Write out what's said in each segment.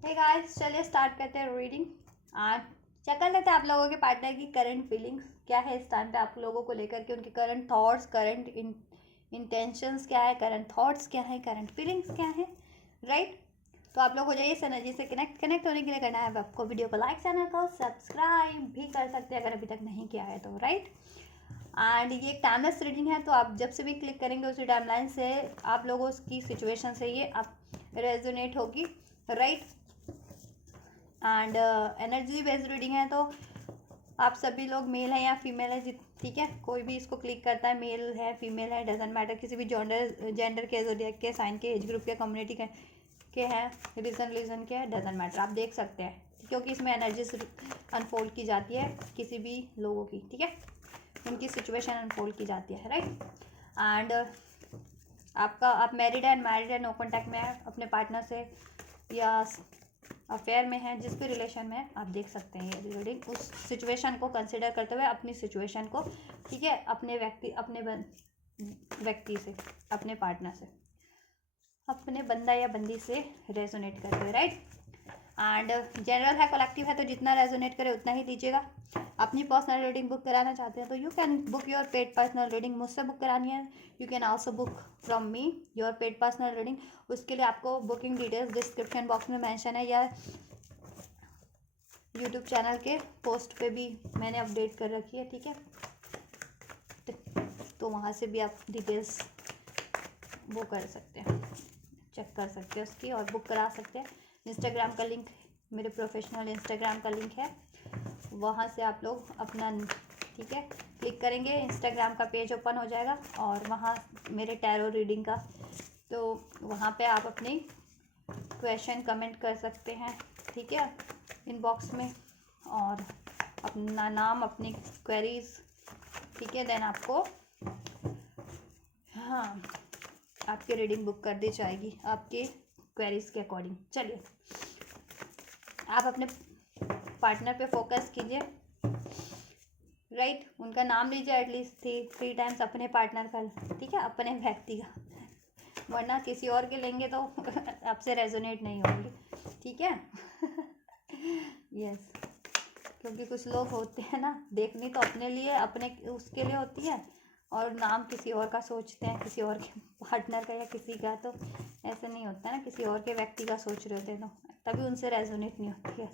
Hey guys, चलिए start करते हैं रीडिंग। आज चेक कर लेते हैं आप लोगों के पार्टनर की करंट फीलिंग्स क्या है इस टाइम पे आप लोगों को लेकर के, उनके करंट थॉट्स, करंट इंटेंशंस क्या है, करंट थॉट्स क्या है, करंट फीलिंग्स क्या है। राइट। तो आप लोग हो जाइए इस एनर्जी से कनेक्ट होने के लिए करना है आपको वीडियो को लाइक, चैनल को सब्सक्राइब भी कर सकते हैं अगर अभी तक नहीं किया है तो। राइट। एंड ये एक टाइमलेस रीडिंग है, तो आप जब से भी क्लिक करेंगे उसी टाइमलाइन से आप लोगों की सिचुएशन से ये आप रेजोनेट होगी। Right. And energy based reading है, तो आप सभी लोग मेल हैं या फीमेल है, ठीक है, कोई भी इसको क्लिक करता है, मेल है फीमेल है डजेंट मैटर, किसी भी जेंडर के, ज़ोडिएक के, साइन के, एज ग्रुप के, कम्युनिटी के हैं, रीजन के हैं, डजेंट मैटर, आप देख सकते हैं क्योंकि इसमें एनर्जी अनफोल्ड की जाती है किसी भी लोगों की। ठीक है, उनकी सिचुएशन अनफोल्ड की जाती है। राइट। एंड आप मैरिड है, अनमैरिड है, नो कॉन्टैक्ट में है अपने पार्टनर से या अफेयर में है, जिस भी रिलेशन में है, आप देख सकते हैं ये रीडिंग उस सिचुएशन को कंसिडर करते हुए अपनी सिचुएशन को, ठीक है, अपने व्यक्ति से, अपने पार्टनर से, अपने बंदा या बंदी से रेजोनेट करते हुए। राइट। एंड जनरल है, कलेक्टिव है, तो जितना रेजोनेट करे उतना ही दीजिएगा। अपनी पर्सनल रीडिंग बुक कराना चाहते हैं तो you can book your paid personal reading, मुझसे बुक करानी है you can also book from me your paid personal reading. उसके लिए आपको बुकिंग डिटेल्स डिस्क्रिप्शन बॉक्स में मेंशन है या यूट्यूब चैनल के पोस्ट पे भी मैंने अपडेट कर रखी है। ठीक है, तो वहाँ से भी आप डिटेल्स वो कर सकते हैं, चेक कर सकते हैं उसकी और बुक करा सकते हैं। इंस्टाग्राम का लिंक, मेरे प्रोफेशनल इंस्टाग्राम का लिंक है, वहाँ से आप लोग अपना, ठीक है, क्लिक करेंगे, इंस्टाग्राम का पेज ओपन हो जाएगा और वहाँ मेरे टैरो रीडिंग का, तो वहाँ पे आप अपनी क्वेश्चन कमेंट कर सकते हैं। ठीक है, इनबॉक्स में, और अपना नाम, अपनी क्वेरीज, ठीक है, देन आपको, हाँ, आपकी रीडिंग बुक कर दी जाएगी आपके क्वेरीज के अकॉर्डिंग। चलिए, आप अपने पार्टनर पे फोकस कीजिए। राइट। उनका नाम लीजिए एटलीस्ट 3 टाइम्स, अपने पार्टनर का, ठीक है, अपने व्यक्ति का, वरना किसी और के लेंगे तो आपसे रेजोनेट नहीं होंगे। ठीक है। यस, क्योंकि कुछ लोग होते हैं ना, देखनी तो अपने लिए, अपने उसके लिए होती है और नाम किसी और का सोचते हैं, किसी और के पार्टनर का या किसी का, तो ऐसे नहीं होता ना, किसी और के व्यक्ति का सोच रहे होते हैं तो तभी उनसे रेजोनेट नहीं होती है।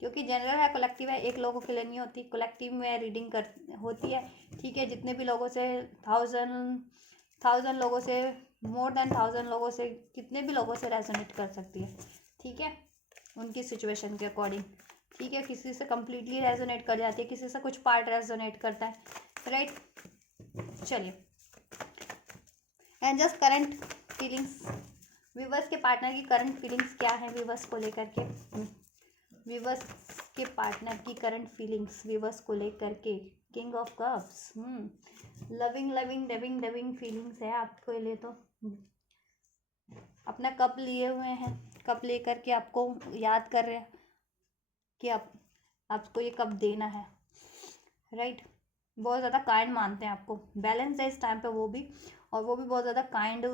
क्योंकि जनरल है, कलेक्टिव है, एक लोगों के लिए नहीं होती, कलेक्टिव में रीडिंग कर होती है। ठीक है, जितने भी लोगों से, थाउजेंड लोगों से, मोर देन 1000 लोगों से, कितने भी लोगों से रेजोनेट कर सकती है। ठीक है, उनकी सिचुएशन के अकॉर्डिंग। ठीक है, किसी से कंप्लीटली रेजोनेट कर जाती है, किसी से कुछ पार्ट रेजोनेट करता है। राइट। चलिए, and just current feelings, viewers के पार्टनर की करंट फीलिंग्स क्या है व्यूवर्स को लेकर के, व्यूवर्स के पार्टनर की करंट फीलिंग्स व्यूवर्स को लेकर के। King of cups, loving loving doving doving feelings है आपके लिए। तो अपना कप लिए हुए हैं, कप लेकर के आपको याद कर रहे हैं कि आपको ये कप देना है। राइट। बहुत ज़्यादा काइंड मानते हैं आपको, बैलेंस है इस टाइम पे वो भी, और वो भी बहुत ज़्यादा काइंड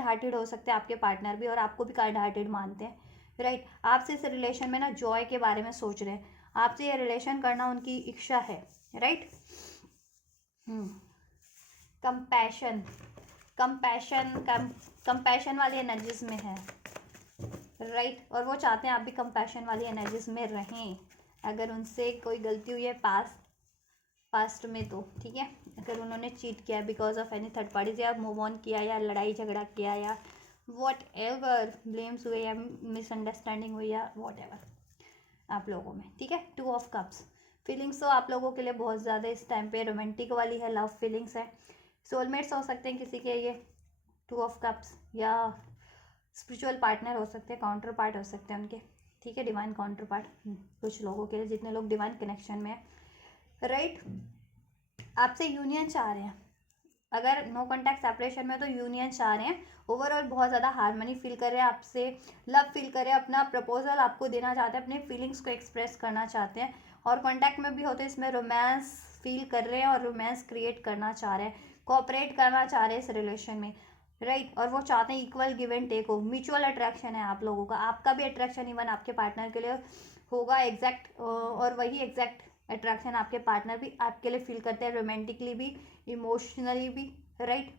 हार्टेड हो सकते हैं आपके पार्टनर भी, और आपको भी काइंड हार्टेड मानते हैं। राइट। आपसे इस रिलेशन में ना जॉय के बारे में सोच रहे हैं, आपसे ये रिलेशन करना उनकी इच्छा है। राइट। कंपैशन, कंपैशन वाली एनर्जीज में है। राइट। और वो चाहते हैं आप भी कंपैशन वाली एनर्जीज में रहें। अगर उनसे कोई गलती हुई है पास्ट में तो, ठीक है, अगर उन्होंने चीट किया because of any third parties, या मूव ऑन किया, या लड़ाई झगड़ा किया, या वॉट एवर ब्लेम्स हुए, या मिसअंडरस्टैंडिंग हुई, या वॉट एवर आप लोगों में। ठीक है, 2 ऑफ कप्स फीलिंग्स तो आप लोगों के लिए बहुत ज़्यादा इस टाइम पे रोमांटिक वाली है, लव फीलिंग्स है, सोलमेट्स हो सकते हैं किसी के ये 2 ऑफ कप्स, या स्पिरिचुअल पार्टनर हो सकते हैं, काउंटर पार्ट हो सकते हैं उनके। ठीक है, डिवाइन काउंटर पार्ट कुछ लोगों के लिए, जितने लोग डिवाइन कनेक्शन में है। राइट। आपसे यूनियन चाह रहे हैं, अगर नो कॉन्टैक्ट सेपरेशन में तो यूनियन चाह रहे हैं। ओवरऑल बहुत ज़्यादा हारमनी फील कर रहे हैं आपसे, लव फील कर रहे हैं, अपना प्रपोजल आपको देना चाहते हैं, अपने फीलिंग्स को एक्सप्रेस करना चाहते हैं, और कॉन्टैक्ट में भी होते हैं, इसमें रोमांस फील कर रहे हैं और रोमांस क्रिएट करना चाह रहे हैं, कोऑपरेट करना चाह रहे हैं इस रिलेशन में। राइट। और वो चाहते हैं इक्वल गिव एंड टेक हो, म्यूचुअल अट्रैक्शन है आप लोगों का, आपका भी अट्रैक्शन इवन आपके पार्टनर के लिए होगा एग्जैक्ट, और वही एग्जैक्ट अट्रैक्शन आपके पार्टनर भी आपके लिए फील करते हैं, रोमांटिकली भी, इमोशनली भी, राइट।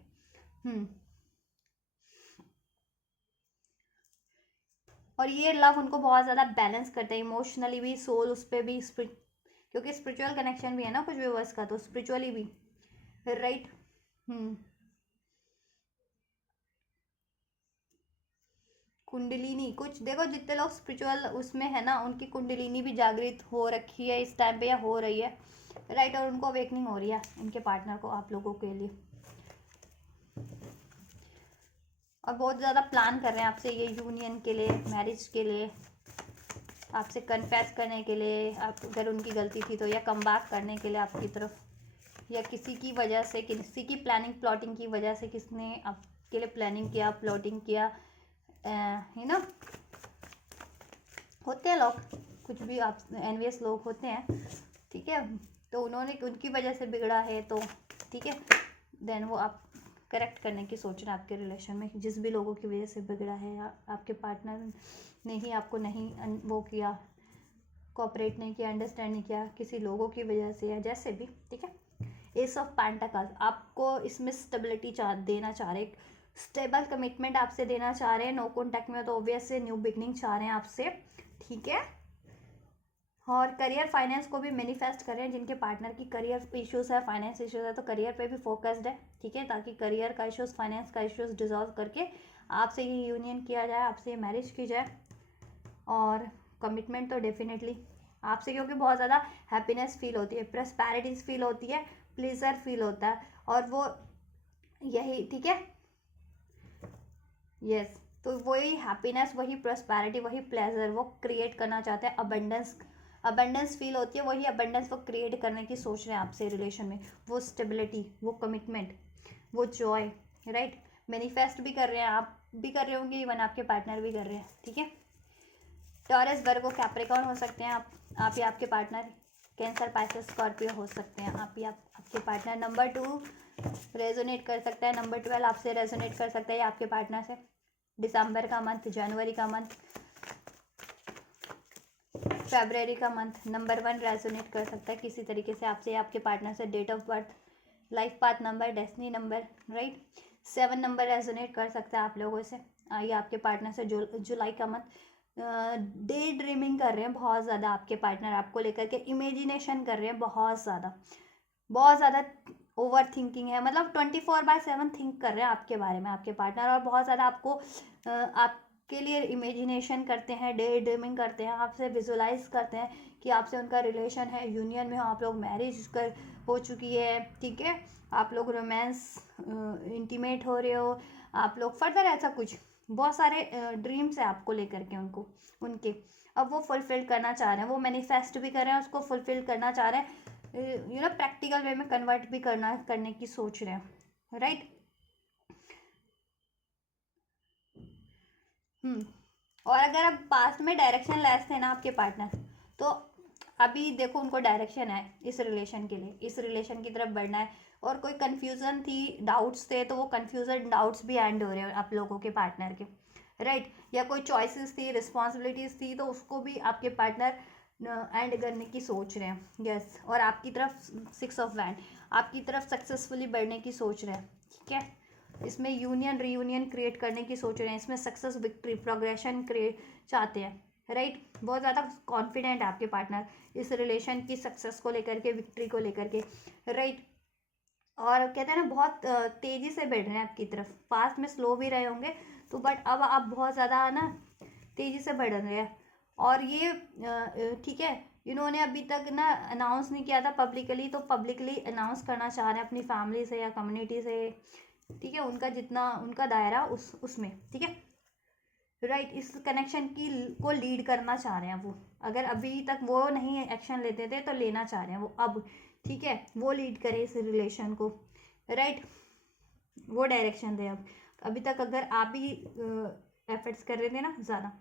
और ये लव उनको बहुत ज़्यादा बैलेंस करता है, इमोशनली भी, सोल उस पर भी, क्योंकि स्पिरिचुअल कनेक्शन भी है ना कुछ व्यूवर्स का, तो स्पिरिचुअली भी, राइट। कुंडलिनी कुछ देखो, जितने लोग स्पिरिचुअल उसमें है ना, उनकी कुंडलिनी भी जागृत हो रखी है इस टाइम पे, या हो रही है, राइट। और उनको अवेकनिंग हो रही है इनके पार्टनर को आप लोगों के लिए, और बहुत ज़्यादा प्लान कर रहे हैं आपसे ये यूनियन के लिए, मैरिज के लिए, आपसे कन्फेस करने के लिए, आप अगर उनकी गलती थी तो, या कम बैक करने के लिए आपकी तरफ, या किसी की वजह से, किसी की प्लानिंग प्लॉटिंग की वजह से, किसने आपके लिए प्लानिंग किया, प्लॉटिंग किया, है ना। होते हैं लोग, कुछ भी आप एनवियस लोग होते हैं, ठीक है। तो उन्होंने उनकी वजह से बिगड़ा है, तो ठीक है, देन वो आप करेक्ट करने की सोच रहे हैं आपके रिलेशन में, जिस भी लोगों की वजह से बिगड़ा है, या आपके पार्टनर ने ही आपको नहीं वो किया, कोऑपरेट नहीं किया, अंडरस्टैंड नहीं किया, किसी लोगों की वजह से, या जैसे भी, ठीक है। एस ऑफ पेंटाकल्स आपको इसमें स्टेबिलिटी देना चाह रहे, स्टेबल कमिटमेंट आपसे देना चाह रहे हैं, नो कॉन्टैक्ट में, तो ऑब्वियस से न्यू बिगनिंग चाह रहे हैं आपसे, ठीक है। और करियर फाइनेंस को भी मैनिफेस्ट कर रहे हैं, जिनके पार्टनर की करियर इश्यूज है, फाइनेंस इश्यूज है, तो करियर पे भी फोकस्ड है, ठीक है, ताकि करियर का इश्यूज, फाइनेंस का इश्यूज डिजॉल्व करके आपसे ये यूनियन किया जाए, आपसे ये मैरिज की जाए। और कमिटमेंट तो डेफिनेटली आपसे, क्योंकि बहुत ज़्यादा हैप्पीनेस फील होती है, प्रॉस्पेरिटीज फील होती है, प्लेजर फील होता है, और वो यही, ठीक है, यस। तो वही हैप्पीनेस, वही प्रॉस्पेरिटी, वही प्लेजर वो क्रिएट करना चाहते हैं, अबंडेंस, अबंडेंस फील होती है, वही अबंडेंस वो क्रिएट करने की सोच रहे हैं आपसे रिलेशन में, वो स्टेबिलिटी, वो कमिटमेंट, वो जॉय, राइट। मैनिफेस्ट भी कर रहे हैं, आप भी कर रहे होंगे, इवन आपके पार्टनर भी कर रहे हैं, ठीक है। टॉरस, वर्गो, कैप्रिकॉर्न हो सकते हैं आप या आपके पार्टनर, कैंसर, पाइसेस, स्कॉर्पियो हो सकते हैं आप या आपके पार्टनर। नंबर 2 रेजोनेट कर सकता है, नंबर 12 आपसे रेजोनेट कर सकता है या आपके पार्टनर से। दिसंबर का मंथ, जनवरी का मंथ, फरवरी का मंथ, नंबर 1 रेजोनेट कर सकता है किसी तरीके से आपसे या आपके पार्टनर से। Date of birth, life path number, destiny number, right. 7 number resonate कर सकता है आप लोगों से या आपके पार्टनर से। जुलाई का मंथ, डे ड्रीमिंग कर रहे हैं बहुत ज़्यादा आपके पार्टनर आपको लेकर के, इमेजिनेशन कर रहे हैं बहुत ज़्यादा, बहुत ज़्यादा ओवर थिंकिंग है, मतलब 24/7 थिंक कर रहे हैं आपके बारे में आपके पार्टनर, और बहुत ज़्यादा आपको आपके लिए इमेजिनेशन करते हैं, डे ड्रीमिंग करते हैं, आपसे विजुलाइज करते हैं कि आपसे उनका रिलेशन है, यूनियन में हो आप लोग, मैरिज कर हो चुकी है, ठीक है, आप लोग रोमांस इंटीमेट हो रहे हो, आप लोग फर्दर ऐसा कुछ, बहुत सारे ड्रीम्स है आपको लेकर के उनको, उनके, अब वो फुलफिल करना चाह रहे हैं, वो मैनिफेस्ट भी कर रहे हैं, उसको फुलफिल करना चाह रहे हैं, प्रैक्टिकल वे में कन्वर्ट भी करने की सोच रहे हैं, राइट। और अगर अब पास्ट में डायरेक्शन लेस थे ना आपके पार्टनर, तो अभी देखो उनको डायरेक्शन है इस रिलेशन के लिए, इस रिलेशन की तरफ बढ़ना है, और कोई कन्फ्यूज़न थी, डाउट्स थे, तो वो कन्फ्यूजन डाउट्स भी एंड हो रहे हैं आप लोगों के पार्टनर के, राइट। या कोई चॉइसेस थी, रिस्पॉन्सिबिलिटीज़ थी, तो उसको भी आपके पार्टनर एंड करने की सोच रहे हैं, यस। और आपकी तरफ 6 ऑफ वैंड, आपकी तरफ सक्सेसफुली बढ़ने की सोच रहे हैं, ठीक है। इसमें यूनियन रीयूनियन क्रिएट करने की सोच रहे हैं, इसमें सक्सेस, विक्ट्री, प्रोग्रेशन क्रिएट चाहते हैं, राइट। बहुत ज़्यादा कॉन्फिडेंट है आपके पार्टनर इस रिलेशन की सक्सेस को लेकर के, विक्ट्री को लेकर के, राइट। और कहते हैं ना, बहुत तेज़ी से बढ़ रहे हैं आपकी तरफ, पास्ट में स्लो भी रहे होंगे, तो बट अब आप बहुत ज़्यादा ना तेज़ी से बढ़ रहे हैं। और ये ठीक है, इन्होंने अभी तक ना अनाउंस नहीं किया था पब्लिकली, तो पब्लिकली अनाउंस करना चाह रहे हैं अपनी फैमिली से या कम्युनिटी से, ठीक है, उनका जितना उनका दायरा उसमें, ठीक है, राइट। इस कनेक्शन की को लीड करना चाह रहे हैं वो, अगर अभी तक वो नहीं एक्शन लेते थे तो लेना चाह रहे हैं वो अब, ठीक है, वो लीड करे इस रिलेशन को, राइट, वो डायरेक्शन दे अब। अभी तक अगर आप भी एफर्ट्स कर रहे थे ना ज़्यादा,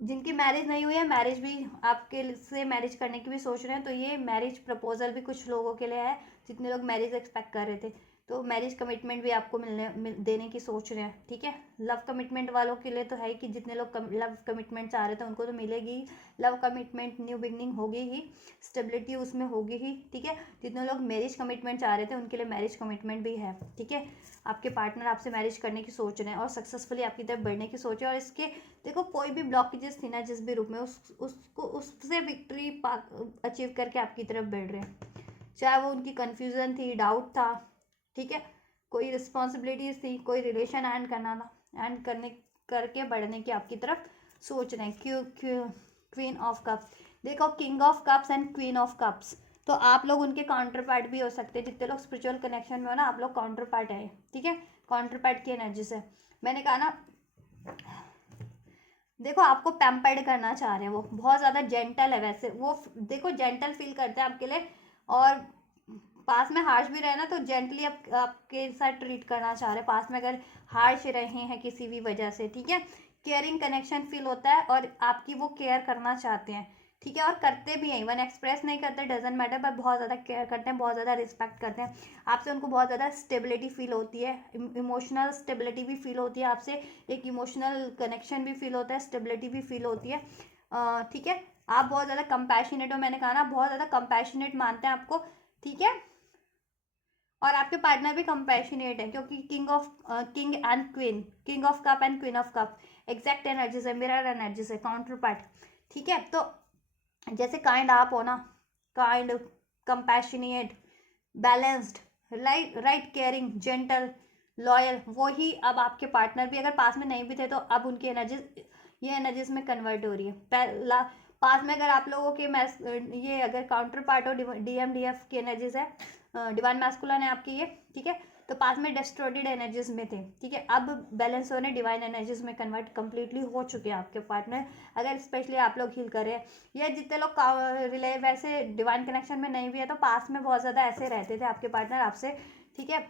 जिनकी मैरिज नहीं हुई है, मैरिज भी आपके से मैरिज करने की भी सोच रहे हैं, तो ये मैरिज प्रपोजल भी कुछ लोगों के लिए है, जितने लोग मैरिज एक्सपेक्ट कर रहे थे, तो मैरिज कमिटमेंट भी आपको देने की सोच रहे हैं, ठीक है। लव कमिटमेंट वालों के लिए तो है कि जितने लोग लव कमिटमेंट चाह रहे थे उनको तो मिलेगी। लव कमिटमेंट न्यू बिगनिंग होगी ही, स्टेबिलिटी उसमें होगी ही, ठीक है। जितने लोग मैरिज कमिटमेंट चाह रहे थे उनके लिए मैरिज कमिटमेंट भी है, ठीक है। आपके पार्टनर आपसे मैरिज करने की सोच रहे हैं और सक्सेसफुली आपकी तरफ बढ़ने की सोच है। और इसके देखो कोई भी ब्लॉकेजेस थी ना जिस भी रूप में, उसको उससे विक्ट्री अचीव करके आपकी तरफ बढ़ रहे हैं। चाहे वो उनकी कन्फ्यूज़न थी, डाउट था, ठीक है, कोई रिस्पॉन्सिबिलिटीज थी, कोई रिलेशन एंड करना था, एंड करके बढ़ने की आपकी तरफ सोच रहे हैं। क्वीन ऑफ कप्स, देखो king of cups and queen of cups, तो आप लोग उनके काउंटर पार्ट भी हो सकते हैं। जितने लोग स्पिरिचुअल कनेक्शन में हो ना, आप लोग काउंटर पार्ट है, ठीक है। काउंटर पार्ट की एनर्जी से मैंने कहा ना, देखो आपको पैम्पर्ड करना चाह रहे हैं, वो बहुत ज़्यादा जेंटल है वैसे, वो देखो जेंटल फील करते हैं आपके लिए, और पास में हार्श भी रहे ना तो जेंटली आपके साथ ट्रीट करना चाह रहे हैं। पास में अगर हार्श रहे हैं किसी भी वजह से, ठीक है, केयरिंग कनेक्शन फील होता है और आपकी वो केयर करना चाहते हैं, ठीक है। और करते भी हैं, इवन एक्सप्रेस नहीं करते, डजेंट मैटर, पर बहुत ज़्यादा केयर करते हैं, बहुत ज़्यादा रिस्पेक्ट करते हैं आपसे। उनको बहुत ज़्यादा स्टेबिलिटी फील होती है, इमोशनल स्टेबिलिटी भी फील होती है आपसे, एक इमोशनल कनेक्शन भी फील होता है, स्टेबिलिटी भी फील होती है, ठीक है। आप बहुत ज़्यादा कंपैशनेट हो, मैंने कहा ना, बहुत ज़्यादा कंपैशनेट मानते हैं आपको, ठीक है। और आपके पार्टनर भी कंपैशनेट है, क्योंकि king and queen, king of cup and queen of cup exact energies है, मिरर एनर्जीज है, काउंटर पार्ट, ठीक है। तो जैसे काइंड आप हो ना, kind, compassionate, balanced, right, caring, gentle, loyal, वो ही अब आपके पार्टनर भी अगर पास में नहीं भी थे तो अब उनकी एनर्जीज, ये एनर्जीज में कन्वर्ट हो रही है। पहला पास में अगर आप लोगों के ये अगर काउंटर पार्ट हो, डीएम डीएफ की एनर्जीज है, डिवाइन मैस्कुलिन है आपकी ये, ठीक है। तो पास में डिस्टॉर्टेड एनर्जीज में थे, ठीक है, अब बैलेंस होने डिवाइन एनर्जीज में कन्वर्ट कंप्लीटली हो चुके हैं आपके पार्टनर। अगर स्पेशली आप लोग हील कर रहे हैं, या जितने लोग वैसे डिवाइन कनेक्शन में नहीं भी है तो पास में बहुत ज़्यादा ऐसे रहते थे आपके पार्टनर आपसे, ठीक है।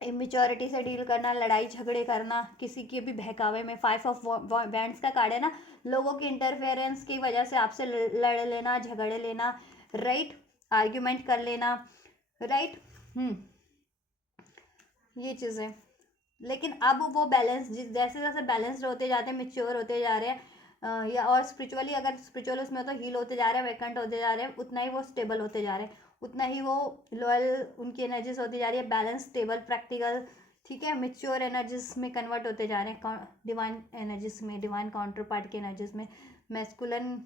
इमेच्योरिटी से डील करना, लड़ाई झगड़े करना, किसी के भी बहकावे में, 5 ऑफ वैंड्स का कार्ड है ना, लोगों की इंटरफेरेंस की वजह से आपसे लड़ लेना, झगड़े लेना, राइट, आर्ग्यूमेंट कर लेना, राइट, ये चीज़ें। लेकिन अब वो बैलेंस जैसे जैसे बैलेंस्ड होते जाते हैं, मेच्योर होते जा रहे हैं, या और स्पिरिचुअली अगर स्पिरिचुअल उसमें तो हील होते जा रहे हैं, वेकेंट होते जा रहे हैं, उतना ही वो स्टेबल होते जा रहे हैं, उतना ही वो लॉयल, उनकी एनर्जीज होती जा रही है, बैलेंस, स्टेबल, प्रैक्टिकल, ठीक है, मेच्योर एनर्जीज में कन्वर्ट होते जा रहे हैं, डिवाइन एनर्जीज में, डिवाइन काउंटर पार्ट की एनर्जीज में, मैस्कुलिन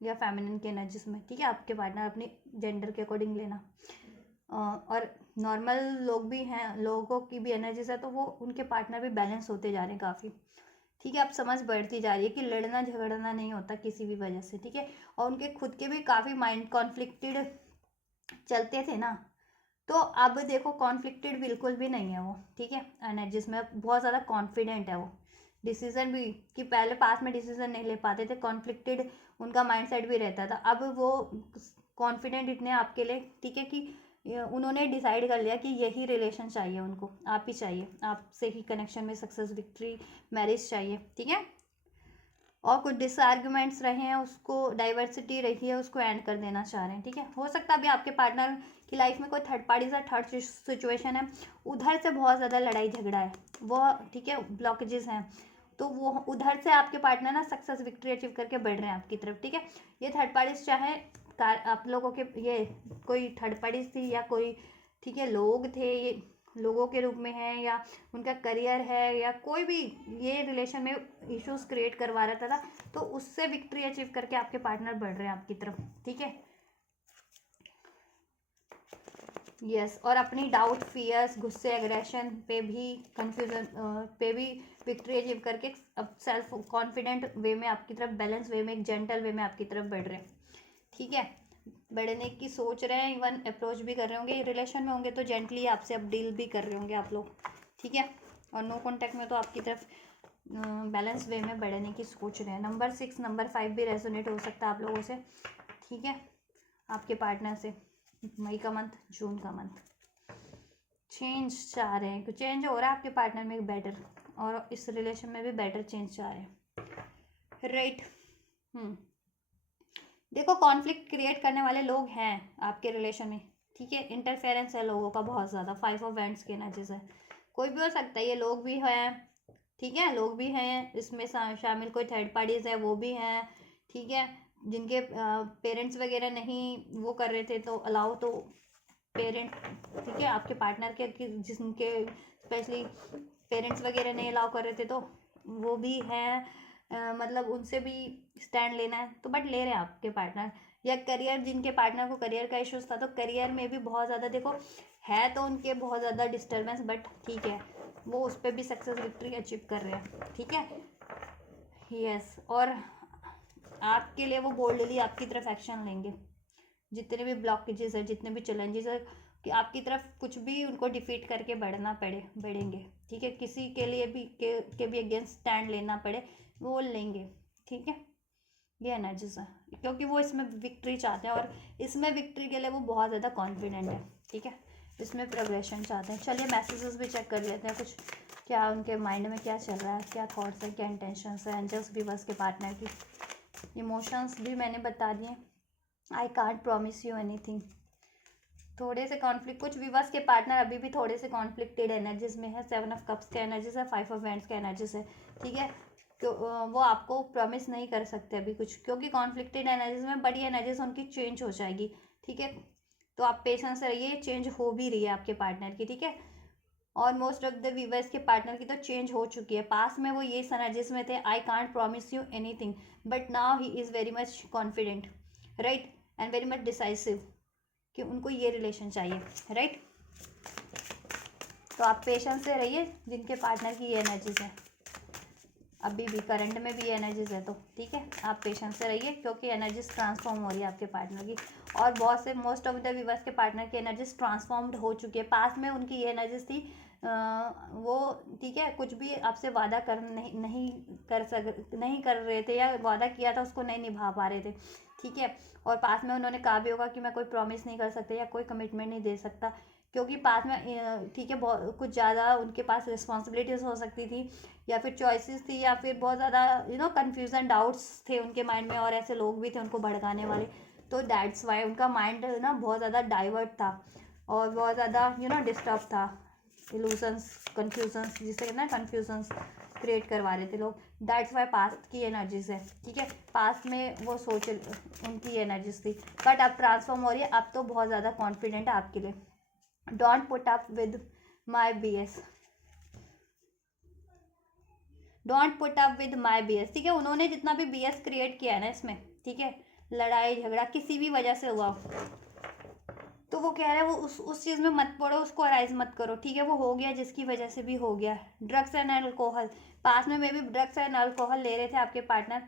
या फेमिनिन की एनर्जीज में, ठीक है। आपके पार्टनर अपनी जेंडर के अकॉर्डिंग लेना, और नॉर्मल लोग भी हैं, लोगों की भी एनर्जीज है, तो वो उनके पार्टनर भी बैलेंस होते जा रहे हैं काफ़ी, ठीक है। अब समझ बढ़ती जा रही है कि लड़ना झगड़ना नहीं होता किसी भी वजह से, ठीक है। और उनके खुद के भी काफ़ी माइंड कॉन्फ्लिक्टेड चलते थे ना, तो अब देखो कॉन्फ्लिक्टेड बिल्कुल भी नहीं है वो, ठीक है। एनर्जीज में बहुत ज़्यादा कॉन्फिडेंट है वो, डिसीजन भी, कि पहले पास में डिसीजन नहीं ले पाते थे, कॉन्फ्लिक्टेड उनका माइंडसेट भी रहता था, अब वो कॉन्फिडेंट इतने आपके लिए, ठीक है, कि उन्होंने डिसाइड कर लिया कि यही रिलेशन चाहिए उनको, आप ही चाहिए, आपसे ही कनेक्शन में सक्सेस, विक्ट्री, मैरिज चाहिए, ठीक है। और कुछ डिसआर्ग्यूमेंट्स रहे हैं, उसको डाइवर्सिटी रही है, उसको एंड कर देना चाह रहे हैं, ठीक है। हो सकता है अभी आपके पार्टनर की लाइफ में कोई थर्ड पार्टी से थर्ड सिचुएशन है, उधर से बहुत ज़्यादा लड़ाई झगड़ा है वो, ठीक है, ब्लॉकेजेस हैं, तो वो उधर से आपके पार्टनर ना सक्सेस, विक्ट्री अचीव करके बढ़ रहे हैं आपकी तरफ, ठीक है। ये थर्ड पार्टीज चाहे आप लोगों के, ये कोई थर्ड पार्टीज थी या कोई, ठीक है, लोग थे, ये लोगों के रूप में है, या उनका करियर है, या कोई भी ये रिलेशन में इश्यूज क्रिएट करवा रहा था, तो उससे विक्ट्री अचीव करके आपके पार्टनर बढ़ रहे हैं आपकी तरफ, ठीक है। यस, और अपनी डाउट, फियर्स, गुस्से, एग्रेशन पे भी, कंफ्यूजन पे भी विक्ट्री अचीव करके अब सेल्फ कॉन्फिडेंट वे में आपकी तरफ, बैलेंस वे में, एक जेंटल वे में आपकी तरफ बढ़ रहे हैं, ठीक है। बढ़ने की सोच रहे हैं, इवन अप्रोच भी कर रहे होंगे, रिलेशन में होंगे तो जेंटली आपसे अब डील भी कर रहे होंगे आप लोग, ठीक है। और नो कॉन्टैक्ट में तो आपकी तरफ बैलेंस वे में बढ़ने की सोच रहे हैं। नंबर 6, नंबर 5 भी रेजोनेट हो सकता है आप लोगों से, ठीक है। आपके पार्टनर से मई का मंथ, जून का मंथ, चेंज चाह रहे हैं, चेंज हो रहा है आपके पार्टनर में बेटर, और इस रिलेशन में भी बेटर चेंज चाह रहे हैं, राइट। देखो कॉन्फ्लिक्ट क्रिएट करने वाले लोग हैं आपके रिलेशन में, ठीक है। इंटरफेरेंस है लोगों का बहुत ज़्यादा, 5 ऑफ वैंड्स के एनर्जीज है, कोई भी हो सकता है, ये लोग भी हैं, ठीक है, लोग भी हैं इसमें शामिल, कोई थर्ड पार्टीज है वो भी हैं, ठीक है, जिनके पेरेंट्स वगैरह नहीं वो कर रहे थे तो अलाउ, तो पेरेंट, ठीक है, आपके पार्टनर के जिनके स्पेशली पेरेंट्स वगैरह नहीं अलाउ कर रहे थे तो वो भी हैं, मतलब उनसे भी स्टैंड लेना है तो बट ले रहे हैं आपके पार्टनर। या करियर, जिनके पार्टनर को करियर का इश्यूज था तो करियर में भी बहुत ज़्यादा देखो है तो उनके बहुत ज़्यादा डिस्टर्बेंस, बट ठीक है वो उस पर भी सक्सेस विक्ट्री अचीव कर रहे हैं, ठीक है। यस, और आपके लिए वो बोल्डली आपकी तरफ एक्शन लेंगे, जितने भी ब्लॉकेजेस है, जितने भी चैलेंजेस है, कि आपकी तरफ कुछ भी उनको डिफीट करके बढ़ेंगे, ठीक है, किसी के लिए भी के भी अगेंस्ट स्टैंड लेना पड़े वो लेंगे, ठीक है। ये एनर्जीज है क्योंकि वो इसमें विक्ट्री चाहते हैं और इसमें विक्ट्री के लिए वो बहुत ज़्यादा कॉन्फिडेंट है, ठीक है, इसमें प्रोग्रेशन चाहते हैं। चलिए मैसेजेस भी चेक कर लेते हैं कुछ, क्या उनके माइंड में क्या चल रहा है, क्या थॉट्स है, क्या इंटेंशंस है एंजल्स व्यूअर्स के पार्टनर की। इमोशंस भी मैंने बता दिए, I can't promise you anything. थोड़े से कॉन्फ्लिक्ट, कुछ व्यूअर्स के पार्टनर अभी भी थोड़े से कॉन्फ्लिक्टेड एनर्जीज में है, 7 ऑफ कप्स का एनर्जीज है, 5 ऑफ वैंड्स का एनर्जीज है, ठीक है। वो आपको प्रॉमिस नहीं कर सकते अभी कुछ, क्योंकि कॉन्फ्लिक्टेड एनर्जीज में बड़ी एनर्जीज उनकी चेंज हो जाएगी, ठीक है। तो आप पेशेंस रहिए, चेंज हो भी रही है आपके पार्टनर की, ठीक है। और मोस्ट ऑफ द व्यूअर्स के पार्टनर की तो चेंज हो चुकी है, पास में वो ये एनर्जीज में थे, I can't promise you anything, but now he is very much confident, right, and very much decisive कि उनको ये रिलेशन चाहिए, राइट। तो आप पेशेंस से रहिए, जिनके पार्टनर की ये एनर्जीज है, अभी भी करंट में भी ये एनर्जीज है तो ठीक है, आप पेशेंस से रहिए क्योंकि एनर्जीज ट्रांसफॉर्म हो रही है आपके पार्टनर की। और बहुत से मोस्ट ऑफ द व्यूअर्स के पार्टनर की एनर्जीज ट्रांसफॉर्म्ड हो चुकी है, पास में उनकी ये एनर्जीज थी, वो ठीक है कुछ भी आपसे वादा कर नहीं कर रहे थे, या वादा किया था उसको नहीं निभा पा रहे थे, ठीक है। और पास में उन्होंने कहा भी होगा कि मैं कोई प्रॉमिस नहीं कर सकता या कोई कमिटमेंट नहीं दे सकता, क्योंकि पास में ठीक है बहुत कुछ ज़्यादा उनके पास रिस्पॉन्सिबिलिटीज़ हो सकती थी, या फिर चॉइसेस थी, या फिर बहुत ज़्यादा कन्फ्यूज़न डाउट्स थे उनके माइंड में, और ऐसे लोग भी थे उनको भड़काने वाले, तो दैट्स वाई उनका माइंड ना बहुत ज़्यादा डाइवर्ट था और बहुत ज़्यादा डिस्टर्ब था, इल्यूजन्स कन्फ्यूजन्स जिससे कहते हैं कन्फ्यूजन्स क्रिएट करवा रहे थे लोग, दैट्स वाई पास्ट की एनर्जीज है, ठीक है। पास्ट में वो सोच उनकी एनर्जीज थी, बट अब ट्रांसफॉर्म हो रही है, अब तो बहुत ज़्यादा कॉन्फिडेंट है आपके लिए। Don't put up with my BS, don't put up with my BS, ठीक है। उन्होंने जितना भी BS क्रिएट किया है ना इसमें, ठीक है, लड़ाई झगड़ा किसी भी वजह से हुआ, तो वो कह रहे हैं वो उस चीज़ में मत पड़ो, उसको अराइज मत करो, ठीक है, वो हो गया जिसकी वजह से भी हो गया। ड्रग्स एंड अल्कोहल, पास में मे भी ड्रग्स एंड अल्कोहल ले रहे थे आपके पार्टनर,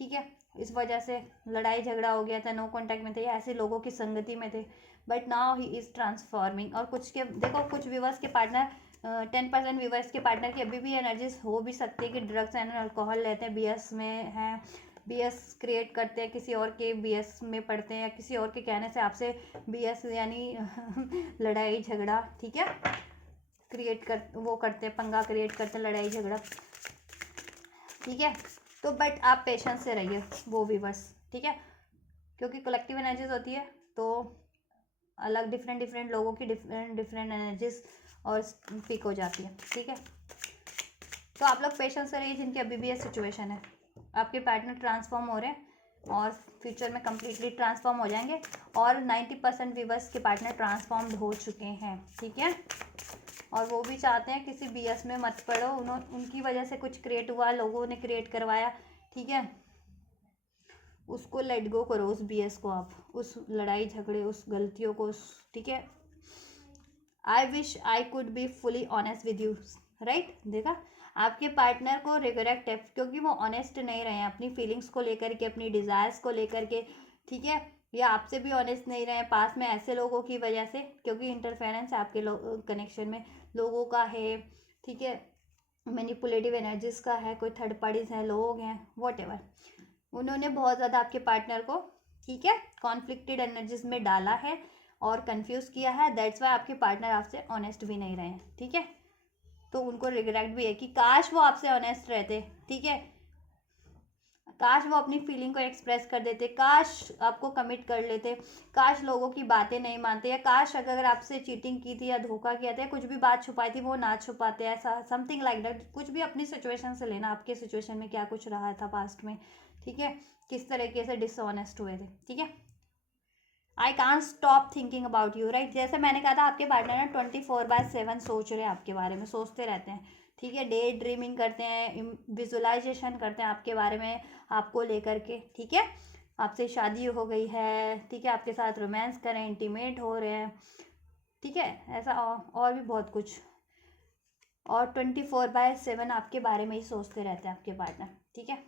ठीक है, इस वजह से लड़ाई झगड़ा हो गया था, नो कॉन्टैक्ट में थे या ऐसे लोगों की संगति में थे, but now he is transforming. और कुछ के देखो कुछ व्यूअर्स के पार्टनर 10% व्यूअर्स के पार्टनर की अभी भी एनर्जीज हो भी सकती है कि ड्रग्स एंड अल्कोहल लेते हैं, BS में हैं, BS क्रिएट करते हैं, किसी और के BS में पढ़ते हैं, या किसी और के कहने से आपसे BS यानी लड़ाई झगड़ा, ठीक है, क्रिएट कर वो करते हैं, पंगा क्रिएट करते हैं, लड़ाई झगड़ा, ठीक है। तो बट आप पेशेंस से रहिए वो व्यूअर्स, ठीक है, क्योंकि कलेक्टिव एनर्जीज होती है तो अलग डिफरेंट लोगों की डिफरेंट एनर्जीज और पिक हो जाती है, ठीक है। तो आप लोग पेशेंस से रहिए, जिनकी अभी भी ये सिचुएशन है, आपके पार्टनर ट्रांसफॉर्म हो रहे हैं और फ्यूचर में कम्प्लीटली ट्रांसफॉर्म हो जाएंगे, और 90% व्यूअर्स के पार्टनर ट्रांसफॉर्म्ड हो चुके हैं, ठीक है। और वो भी चाहते हैं किसी BS में मत पड़ो, उनकी वजह से कुछ क्रिएट हुआ, लोगों ने क्रिएट करवाया, ठीक है, उसको लेट गो करो, उस BS को, आप उस लड़ाई झगड़े उस गलतियों को, ठीक है। I wish I could be fully honest with you, right, देखा आपके पार्टनर को रिग्रेट है क्योंकि वो ऑनेस्ट नहीं रहे हैं अपनी फीलिंग्स को लेकर के, अपनी डिज़ायर्स को लेकर के, ठीक है, या आपसे भी ऑनेस्ट नहीं रहे पास में ऐसे लोगों की वजह से, क्योंकि इंटरफेरेंस आपके कनेक्शन में लोगों का है, ठीक है, मैनिपुलेटिव एनर्जीज का है, कोई थर्ड पार्टीज हैं, लोग हैं, वॉट एवर, उन्होंने बहुत ज़्यादा आपके पार्टनर को, ठीक है, कॉन्फ्लिक्टेड एनर्जीज में डाला है और कंफ्यूज किया है, दैट्स वाई आपके पार्टनर आपसे ऑनेस्ट भी नहीं रहे हैं, ठीक है। तो उनको रिग्रेट भी है कि काश वो आपसे ऑनेस्ट रहते, ठीक है, काश वो अपनी फीलिंग को एक्सप्रेस कर देते, काश आपको कमिट कर लेते, काश लोगों की बातें नहीं मानते, या काश अगर आपसे चीटिंग की थी या धोखा किया था या कुछ भी बात छुपाई थी वो ना छुपाते, ऐसा समथिंग लाइक दैट। कुछ भी अपनी सिचुएशन से लेना, आपके सिचुएशन में क्या कुछ रहा था पास्ट में, ठीक है, किस तरीके से डिसऑनेस्ट हुए थे, ठीक है। I can't stop thinking about you, right. जैसे मैंने कहा था आपके पार्टनर ना 24/7 सोच रहे हैं आपके बारे में, सोचते रहते हैं, ठीक है। डे ड्रीमिंग करते हैं, विजुअलाइजेशन करते हैं आपके बारे में, आपको लेकर के, ठीक है। आपसे शादी हो गई है, ठीक है, आपके साथ रोमांस करें, इंटीमेट हो रहे हैं, ठीक है, ऐसा और भी बहुत कुछ। और 24/7 आपके बारे में ही सोचते रहते हैं आपके पार्टनर, ठीक है।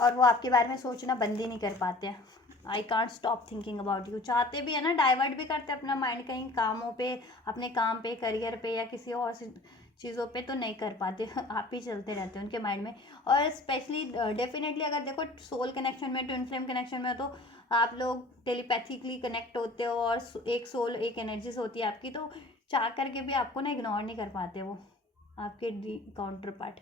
और वो आपके बारे में सोचना बंद ही नहीं कर पाते हैं। I can't stop thinking about you, चाहते भी है ना, डाइवर्ट भी करते हैं अपना माइंड कहीं कामों पे, अपने काम पे, करियर पे या किसी और चीज़ों पे, तो नहीं कर पाते आप ही चलते रहते हैं उनके माइंड में। और स्पेशली डेफिनेटली अगर देखो सोल कनेक्शन में, ट्विन फ्लेम कनेक्शन में, तो आप लोग टेलीपैथिकली कनेक्ट होते हो और एक सोल, एक एनर्जीज होती है आपकी, तो चाह करके भी आपको ना इग्नोर नहीं कर पाते वो आपके counterpart.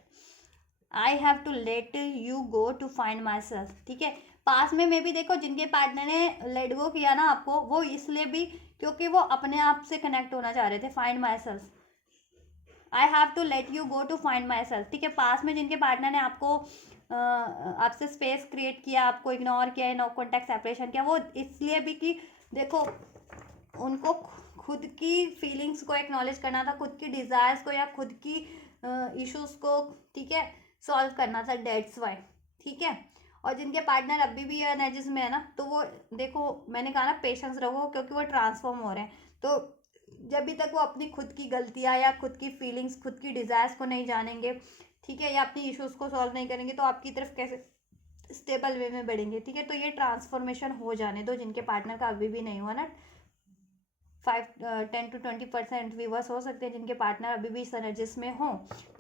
I have to let you go to find myself, ठीक है। पास में भी देखो जिनके पार्टनर ने लेट गो किया ना आपको, वो इसलिए भी क्योंकि वो अपने आप से कनेक्ट होना चाह रहे थे, find myself. I have to let you go to find myself, ठीक है। पास में जिनके पार्टनर ने आपको आपसे स्पेस क्रिएट किया, आपको इग्नोर किया, नो कॉन्टैक्ट सेपरेशन किया, वो इसलिए भी कि देखो उनको खुद की फीलिंग्स को एक्नॉलेज करना था, खुद की डिज़ायर्स को या खुद की इश्यूज को, ठीक है, सॉल्व करना था, डेट्स वाई, ठीक है। और जिनके पार्टनर अभी भी एनर्जीज में है ना, तो वो देखो मैंने कहा ना पेशेंस रखो, क्योंकि वो ट्रांसफॉर्म हो रहे हैं। तो जब भी तक वो अपनी खुद की गलतियाँ या खुद की फीलिंग्स, खुद की डिज़ायर्स को नहीं जानेंगे, ठीक है, या अपनी इश्यूज को सॉल्व नहीं करेंगे, तो आपकी तरफ कैसे स्टेबल वे में बढ़ेंगे, ठीक है। तो ये ट्रांसफॉर्मेशन हो जाने दो, जिनके पार्टनर का अभी भी नहीं हुआ ना। 10 to 20% व्यूवर्स हो सकते हैं जिनके पार्टनर अभी भी एनर्जीज में हो,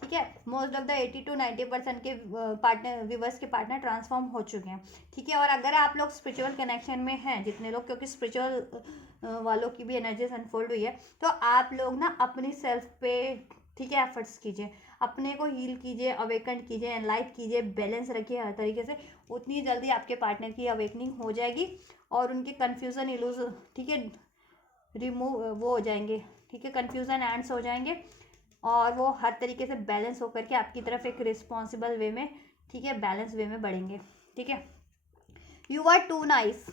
ठीक है। मोस्ट ऑफ द 80 to 90% के पार्टनर व्यूवर्स के पार्टनर ट्रांसफॉर्म हो चुके हैं, ठीक है। और अगर आप लोग स्पिरिचुअल कनेक्शन में हैं, जितने लोग, क्योंकि स्पिरिचुअल वालों की भी एनर्जीज अनफोल्ड हुई है, तो आप लोग ना अपनी सेल्फ पे, ठीक है, एफर्ट्स कीजिए, अपने को हील कीजिए, अवेकन कीजिए, एनलाइट कीजिए, बैलेंस रखिए हर तरीके से। उतनी जल्दी आपके पार्टनर की अवेकनिंग हो जाएगी और उनके कन्फ्यूज़न, इल्यूज, ठीक है, रिमूव वो हो जाएंगे, ठीक है, कन्फ्यूज़न एंड्स हो जाएंगे, और वो हर तरीके से बैलेंस होकर के आपकी तरफ एक रिस्पॉन्सिबल वे में, ठीक है, बैलेंस वे में बढ़ेंगे, ठीक है। You are too nice,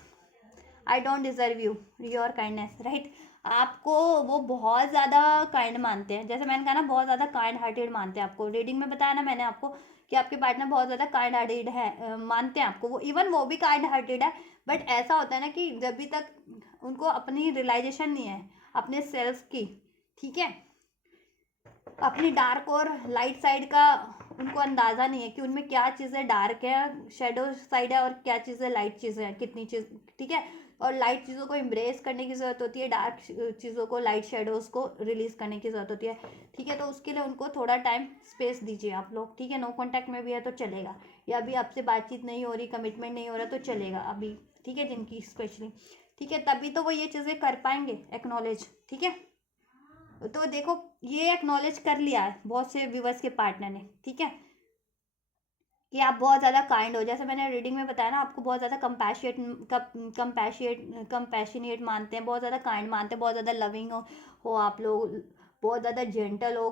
I don't deserve you your kindness, right. आपको वो बहुत ज़्यादा काइंड मानते हैं, जैसे मैंने कहा ना, बहुत ज़्यादा काइंड हार्टेड मानते हैं आपको। रीडिंग में बताया ना मैंने आपको कि आपके पार्टनर बहुत ज़्यादा काइंड हार्टेड है, मानते हैं आपको, वो इवन वो भी काइंड हार्टेड है। बट ऐसा होता है ना कि जब भी तक उनको अपनी रियलाइजेशन नहीं है अपने सेल्फ की, ठीक है, अपनी डार्क और लाइट साइड का उनको अंदाज़ा नहीं है कि उनमें क्या चीज़ें डार्क है, शेडो साइड है, और क्या चीज़ें लाइट चीज़ें हैं, कितनी चीज़, ठीक है। और लाइट चीज़ों को एम्ब्रेस करने की ज़रूरत होती है, डार्क चीज़ों को, लाइट शेडोज़ को रिलीज़ करने की ज़रूरत होती है, ठीक है। तो उसके लिए उनको थोड़ा टाइम स्पेस दीजिए आप लोग, ठीक है। नो कॉन्टैक्ट में भी है तो चलेगा, या अभी आपसे बातचीत नहीं हो रही, कमिटमेंट नहीं हो रहा तो चलेगा अभी, ठीक है, जिनकी स्पेशली, ठीक है, तभी तो वो ये चीज़ें कर पाएंगे एक्नॉलेज, ठीक है। तो देखो ये एक्नॉलेज कर लिया है बहुत से व्यूवर्स के पार्टनर ने, ठीक है, कि आप बहुत ज़्यादा काइंड हो। जैसे मैंने रीडिंग में बताया ना, आपको बहुत ज़्यादा कंपैशनेट मानते हैं, बहुत ज़्यादा काइंड मानते हैं, बहुत ज़्यादा लविंग हो आप लोग, बहुत ज़्यादा जेंटल हो,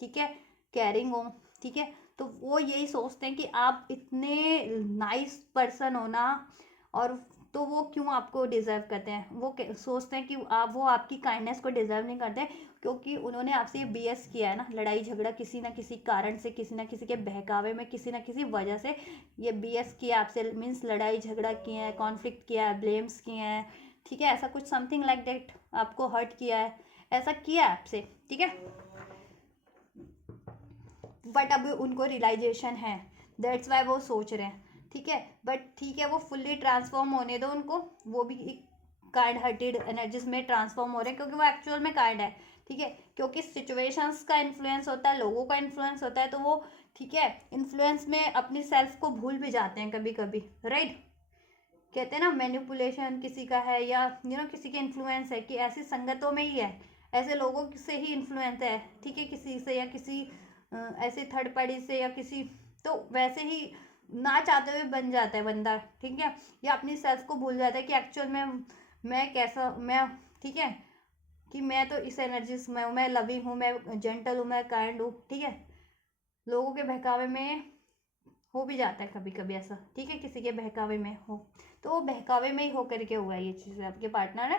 ठीक है, केयरिंग हो, ठीक है। तो वो यही सोचते हैं कि आप इतने नाइस पर्सन हो ना, और तो वो क्यों आपको डिज़र्व करते हैं, वो सोचते हैं कि आप, वो आपकी काइंडनेस को डिज़र्व नहीं करते, क्योंकि उन्होंने आपसे ये बीएस किया है ना, लड़ाई झगड़ा किसी ना किसी कारण से, किसी ना किसी के बहकावे में, किसी ना किसी वजह से ये बीएस किया आपसे, मीन्स लड़ाई झगड़ा किए हैं, कॉन्फ्लिक्ट किया है, ब्लेम्स किए हैं, ठीक है, ऐसा कुछ समथिंग लाइक दैट, आपको हर्ट किया है, ऐसा किया है आपसे, ठीक है। बट अभी उनको रियलाइजेशन है, दैट्स वाई वो सोच रहे हैं, ठीक है। बट ठीक है, वो फुल्ली ट्रांसफॉर्म होने दो उनको, वो भी एक काइंड हार्टेड एनर्जीज में ट्रांसफॉर्म हो रहे हैं, क्योंकि वो एक्चुअल में काइंड है, ठीक है। क्योंकि सिचुएशंस का इन्फ्लुएंस होता है, लोगों का इन्फ्लुएंस होता है, तो वो, ठीक है, इन्फ्लुएंस में अपनी सेल्फ को भूल भी जाते हैं कभी कभी, राइट। कहते हैं ना मैनिपुलेशन किसी का है, या किसी के इन्फ्लुएंस है, कि ऐसी संगतों में ही है, ऐसे लोगों से ही इन्फ्लुएंस है, ठीक है, किसी से या किसी ऐसे थर्ड पार्टी से या किसी, तो वैसे ही ना चाहते हुए बन जाता है बंदा, ठीक है, या अपनी सेल्फ को भूल जाता है कि एक्चुअल में मैं कैसा, मैं, ठीक है, कि मैं तो इस एनर्जी में हूँ, मैं लविंग हूँ, मैं जेंटल हूँ, मैं काइंड हूँ, ठीक है। लोगों के बहकावे में हो भी जाता है कभी कभी ऐसा, ठीक है, किसी के बहकावे में हो, तो वो बहकावे में ही हो करके हुआ है ये चीज़ आपके पार्टनर है,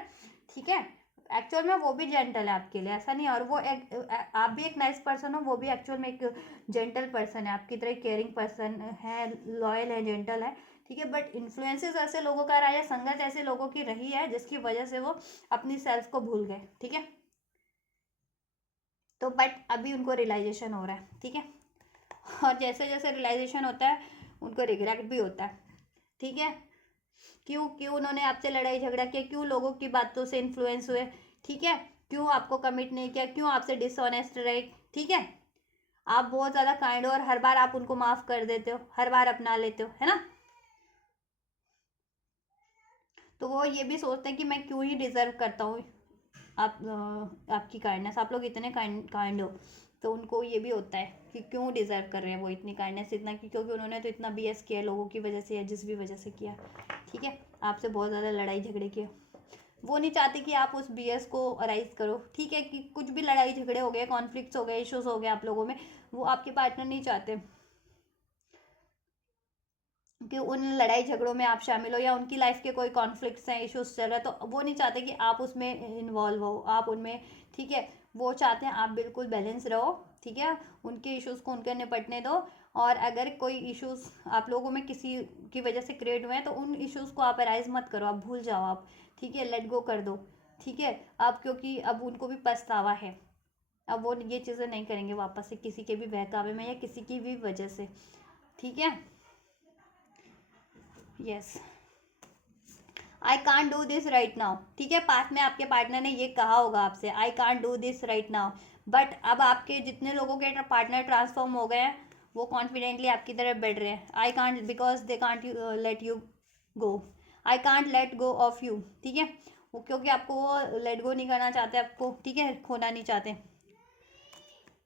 ठीक है। एक्चुअल में वो भी जेंटल है आपके लिए, ऐसा नहीं है, और वो आप भी एक नाइस पर्सन हो, वो भी एक्चुअल में एक जेंटल पर्सन है, आपकी तरह केयरिंग पर्सन है, लॉयल है, जेंटल है, ठीक है। बट इन्फ्लुएंसेस ऐसे लोगों का रहा है, या संगत ऐसे लोगों की रही है जिसकी वजह से वो अपनी सेल्फ को भूल गए, ठीक है। तो बट अभी उनको रियलाइजेशन हो रहा है, ठीक है, और जैसे जैसे रियलाइजेशन होता है उनको रिग्रेट भी होता है, ठीक है। क्यों क्यों उन्होंने आपसे लड़ाई झगड़ा किया, क्यों लोगों की बातों से इन्फ्लुएंस हुए, ठीक है, क्यों आपको कमिट नहीं किया, क्यों आपसे डिसऑनेस्ट रहे, ठीक है। आप बहुत ज़्यादा काइंड हो और हर बार आप उनको माफ़ कर देते हो, हर बार अपना लेते हो, है ना। तो वो ये भी सोचते हैं कि मैं क्यों ही डिज़र्व करता हूँ आप आपकी काइंडनेस, आप लोग इतने काइंड हो, तो उनको ये भी होता है कि क्यों डिज़र्व कर रहे हैं वो इतनी काइंडनेस, इतना कि क्योंकि उन्होंने तो इतना बीएस किया लोगों की वजह से या जिस भी वजह से किया, ठीक है, आपसे बहुत ज़्यादा लड़ाई झगड़े किए। वो नहीं चाहते कि आप उस बीएस को अराइज करो, ठीक है, कि कुछ भी लड़ाई झगड़े हो गए, कॉन्फ्लिक्ट्स हो गए, इश्यूज हो गए आप लोगों में, वो आपके पार्टनर नहीं चाहते कि उन लड़ाई झगड़ों में आप शामिल हो, या उनकी लाइफ के कोई कॉन्फ्लिक्ट्स हैं, इश्यूज चल रहे हैं, तो वो नहीं चाहते कि आप उसमें इन्वॉल्व हो, आप उनमें, ठीक है। वो चाहते हैं आप बिल्कुल बैलेंस रहो, ठीक है, उनके इश्यूज को उनके निपटने दो, और अगर कोई इश्यूज आप लोगों में किसी की वजह से क्रिएट हुए हैं तो उन इश्यूज को आप अराइज मत करो, आप भूल जाओ आप, ठीक है, लेट गो कर दो, ठीक है। अब क्योंकि अब उनको भी पछतावा है, अब वो ये चीज़ें नहीं करेंगे वापस से किसी के भी बहकावे में या किसी की भी वजह से, ठीक है। Yes, I can't do this right now, ठीक है, पास में आपके पार्टनर ने ये कहा होगा आपसे, I can't do this right now, but अब आपके जितने लोगों के पार्टनर ट्रांसफॉर्म हो गए हैं वो कॉन्फिडेंटली आपकी तरफ बढ़ रहे हैं, I can't because they can't let you go, I can't let go of you, ठीक है, वो क्योंकि आपको वो लेट गो नहीं करना चाहते आपको, ठीक है, खोना नहीं चाहते,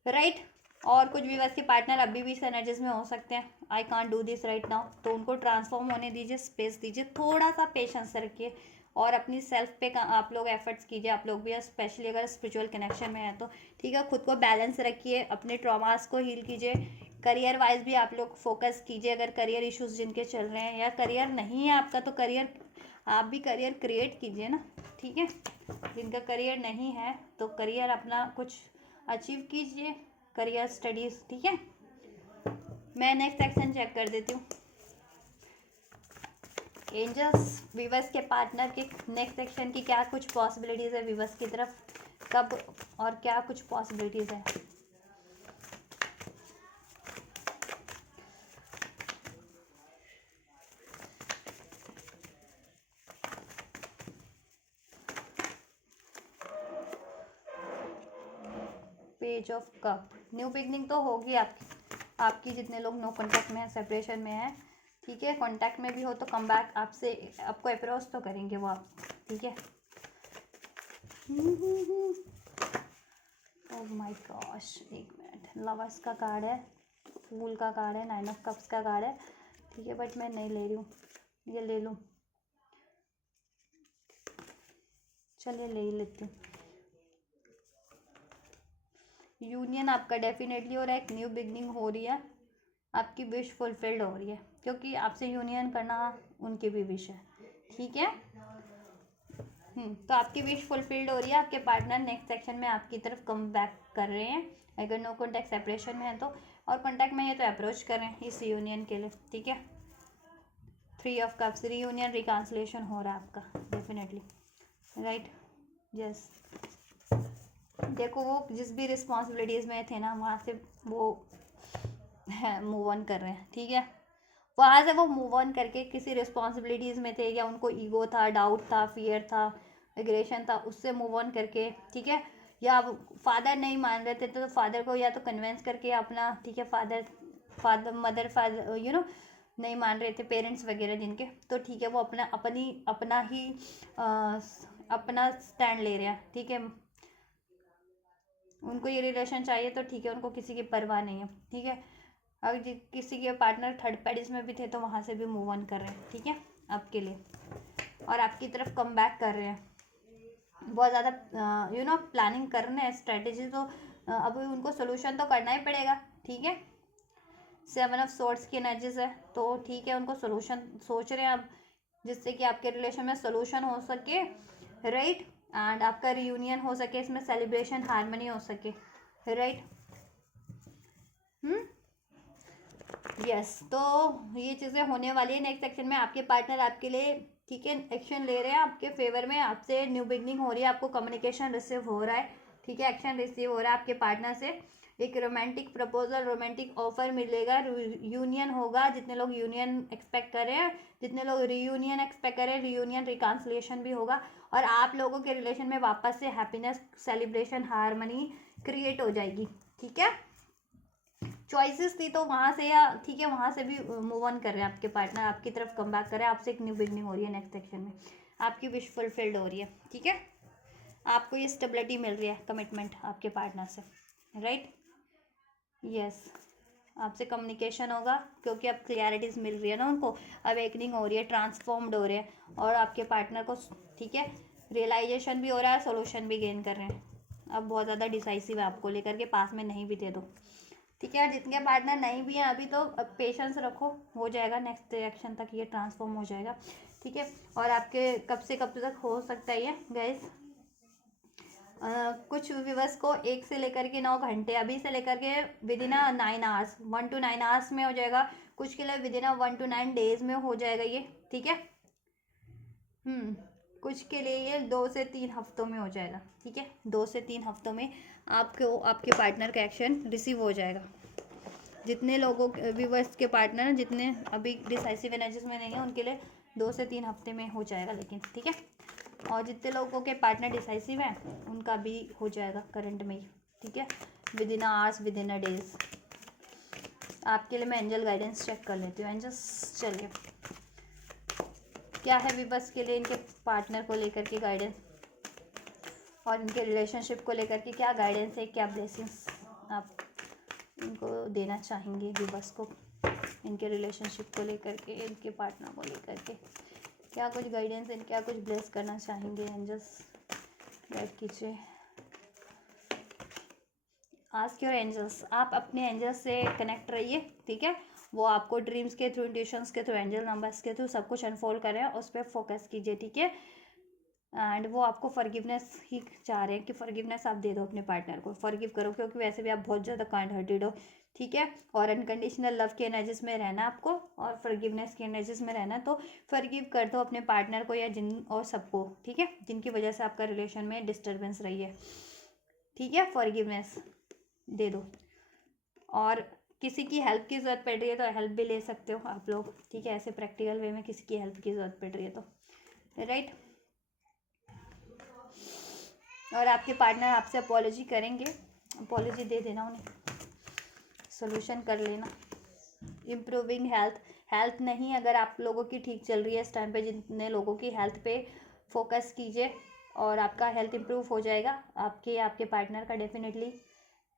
राइट। और कुछ भी के पार्टनर अभी भी इस एनर्जीज में हो सकते हैं, I can't do this right now, तो उनको ट्रांसफॉर्म होने दीजिए, स्पेस दीजिए, थोड़ा सा पेशेंस रखिए, और अपनी सेल्फ पे आप लोग एफर्ट्स कीजिए, आप लोग भी स्पेशली अगर स्पिरिचुअल कनेक्शन में है तो, ठीक है, खुद को बैलेंस रखिए, अपने ट्रॉमास को हील कीजिए, करियर वाइज भी आप लोग फोकस कीजिए, अगर करियर इश्यूज जिनके चल रहे हैं, या करियर नहीं है आपका तो करियर, आप भी करियर क्रिएट कीजिए ना, ठीक है, जिनका करियर नहीं है तो करियर अपना कुछ अचीव कीजिए, करियर स्टडीज, ठीक है। मैं नेक्स्ट सेक्शन चेक कर देती हूँ, एंजल्स विवस के पार्टनर के नेक्स्ट सेक्शन की क्या कुछ पॉसिबिलिटीज़ है विवस की तरफ, कब और क्या कुछ पॉसिबिलिटीज़ है। Page of cup, new beginning तो होगी आपकी जितने लोग नो कॉन्टैक्ट में है, सेपरेशन में है, ठीक है, कॉन्टैक्ट में भी हो तो कम बैक आपसे आपको अप्रोच तो करेंगे वो आप, ठीक है। ओह माय गॉश, एक मिनट, लवर्स का कार्ड है, फूल का कार्ड है, 9 ऑफ कप्स का कार्ड है, ठीक है, बट मैं नहीं ले रही हूँ, ये ले लूँ, चलिए ले ही लेती हूँ। यूनियन आपका डेफिनेटली हो रहा है, एक न्यू बिगनिंग हो रही है, आपकी विश फुलफिल्ड हो रही है, क्योंकि आपसे यूनियन करना उनकी भी विश है, ठीक है। तो आपकी विश फुलफिल्ड हो रही है, आपके पार्टनर नेक्स्ट सेक्शन में आपकी तरफ कम बैक कर रहे हैं, अगर नो कॉन्टैक्ट सेपरेशन में है तो, और कॉन्टैक्ट में है तो अप्रोच कर रहे हैं इस यूनियन के लिए, ठीक है। 3 ऑफ कप्स, रीयूनियन रिकांसलेशन हो रहा है आपका डेफिनेटली, राइट, यस। देखो वो जिस भी रिस्पॉन्सिबिलिटीज़ में थे ना वहाँ से वो मूव ऑन कर रहे हैं, ठीक है, वहाँ से वो मूव ऑन करके किसी रिस्पॉन्सिबिलिटीज़ में थे, या उनको ईगो था, डाउट था, फियर था, एग्रेशन था, उससे मूव ऑन करके, ठीक है, या फादर नहीं मान रहे थे तो फादर को या तो कन्वेंस करके अपना, ठीक है, मदर फादर नहीं मान रहे थे, पेरेंट्स वगैरह जिनके, तो ठीक है, वो अपना ही अपना स्टैंड ले रहे हैं, ठीक है, उनको ये रिलेशन चाहिए तो ठीक है, उनको किसी की परवाह नहीं है, ठीक है। अगर किसी के पार्टनर थर्ड पार्टीज में भी थे तो वहाँ से भी मूव ऑन कर रहे हैं, ठीक है, आपके लिए, और आपकी तरफ कम बैक कर रहे हैं, बहुत ज़्यादा प्लानिंग कर रहे हैं, स्ट्रेटेजी। तो अभी उनको सोल्यूशन तो करना ही पड़ेगा, ठीक है। 7 ऑफ सोर्ड्स की एनर्जीज है, तो ठीक है, उनको सोल्यूशन सोच रहे हैं अब, जिससे कि आपके रिलेशन में सोल्यूशन हो सके, राइट, एंड आपका रियूनियन हो सके, इसमें सेलिब्रेशन हार्मनी हो सके, राइट। यस, तो ये चीज़ें होने वाली है नेक्स्ट सेक्शन में। आपके पार्टनर आपके लिए, ठीक है, एक्शन ले रहे हैं आपके फेवर में, आपसे न्यू बिगनिंग हो रही है, आपको कम्युनिकेशन रिसीव हो रहा है, ठीक है, एक्शन रिसीव हो रहा है आपके पार्टनर से, एक रोमांटिक प्रपोजल, रोमांटिक ऑफर मिलेगा, यूनियन होगा, जितने लोग यूनियन एक्सपेक्ट कर रहे हैं, जितने लोग रीयूनियन एक्सपेक्ट कर रहे हैं, रीयूनियन रिकॉन्सिलिएशन भी होगा, और आप लोगों के रिलेशन में वापस से हैप्पीनेस, सेलिब्रेशन, हार्मनी क्रिएट हो जाएगी, ठीक है। चॉइसेस थी तो वहाँ से, या ठीक है, वहाँ से भी मूव ऑन कर रहे हैं आपके पार्टनर, आपकी तरफ कम बैक कर रहे हैं, आपसे एक न्यू बिगनिंग हो रही है नेक्स्ट सेक्शन में, आपकी विश फुलफिल्ड हो रही है, ठीक है। आपको ये स्टेबिलिटी मिल रही है, कमिटमेंट आपके पार्टनर से, राइट। यस, आपसे कम्युनिकेशन होगा, क्योंकि अब क्लियरिटीज मिल रही है ना उनको, अवेकनिंग हो रही है, ट्रांसफॉर्म्ड हो रहे हैं, और आपके पार्टनर को, ठीक है, रियलाइजेशन भी हो रहा है, सोल्यूशन भी गेन कर रहे हैं, अब बहुत ज़्यादा डिसाइसिव है आपको लेकर के, पास में नहीं भी थे तो, ठीक है। जितने पार्टनर नहीं भी हैं अभी, तो पेशेंस रखो, हो जाएगा, नेक्स्ट रिएक्शन तक ये ट्रांसफॉर्म हो जाएगा, ठीक है। और आपके कब से कब तक हो सकता है ये गाइस, कुछ व्यूवर्स को 1 से लेकर के 9 घंटे, अभी से लेकर के with in 9 hours, 1 to 9 hours में हो जाएगा, कुछ के लिए विद इन 1 to 9 डेज में हो जाएगा ये, ठीक है। कुछ के लिए ये 2 से 3 हफ्तों में हो जाएगा, ठीक है, 2 से 3 हफ्तों में आपको आपके पार्टनर का एक्शन रिसीव हो जाएगा। जितने लोगों के व्यूवर्स के पार्टनर जितने अभी डिसाइसिव एनर्जीज में नहीं है, उनके लिए 2 से 3 हफ्ते में हो जाएगा, लेकिन ठीक है। और जितने लोगों के पार्टनर डिसाइसिव हैं उनका भी हो जाएगा करंट में ही, ठीक है, with in hours, with in days. आपके लिए मैं एंजल गाइडेंस चेक कर लेती हूँ। एंजल्स, चलिए क्या है व्यूवर्स के लिए इनके पार्टनर को लेकर के गाइडेंस, और इनके रिलेशनशिप को लेकर के क्या गाइडेंस है, क्या ब्लेसिंग्स आप इनको देना चाहेंगे व्यूवर्स को, इनके रिलेशनशिप को लेकर के, इनके पार्टनर को लेकर के क्या कुछ गाइडेंस है, क्या कुछ ब्लेस करना चाहेंगे। एंजल्स गाइड कीजिए, आस्क योर एंजल्स, आप अपने एंजल्स से कनेक्ट रहिए, ठीक है, वो आपको ड्रीम्स के थ्रू, इंट्यूशंस के थ्रू, एंजल नंबर्स के थ्रू सब कुछ अनफोल्ड कर रहे हैं, उस पर फोकस कीजिए, ठीक है। एंड वो आपको फॉरगिवनेस ही चाह रहे हैं कि फॉरगिवनेस आप दे दो अपने पार्टनर को, फॉरगिव करो, क्योंकि वैसे भी आप बहुत ज़्यादा काइंड हार्टेड हो, ठीक है, और अनकंडीशनल लव की एनर्जीज में रहना आपको, और फॉरगिवनेस की एनर्जीज में रहना, तो फॉरगिव कर दो अपने पार्टनर को, या जिन और सबको, ठीक है, जिनकी वजह से आपका रिलेशन में डिस्टर्बेंस रही है, ठीक है, फॉरगिवनेस दे दो। और किसी की हेल्प की ज़रूरत पड़ रही है तो हेल्प भी ले सकते हो आप लोग, ठीक है, ऐसे प्रैक्टिकल वे में किसी की हेल्प की ज़रूरत पड़ रही है तो, राइट। और आपके पार्टनर आपसे अपॉलॉजी करेंगे, अपॉलॉजी दे देना उन्हें, सोल्यूशन कर लेना। इम्प्रूविंग हेल्थ नहीं, अगर आप लोगों की ठीक चल रही है इस टाइम पे, जितने लोगों की हेल्थ पे फोकस कीजिए और आपका हेल्थ इम्प्रूव हो जाएगा, आपके पार्टनर का डेफिनेटली,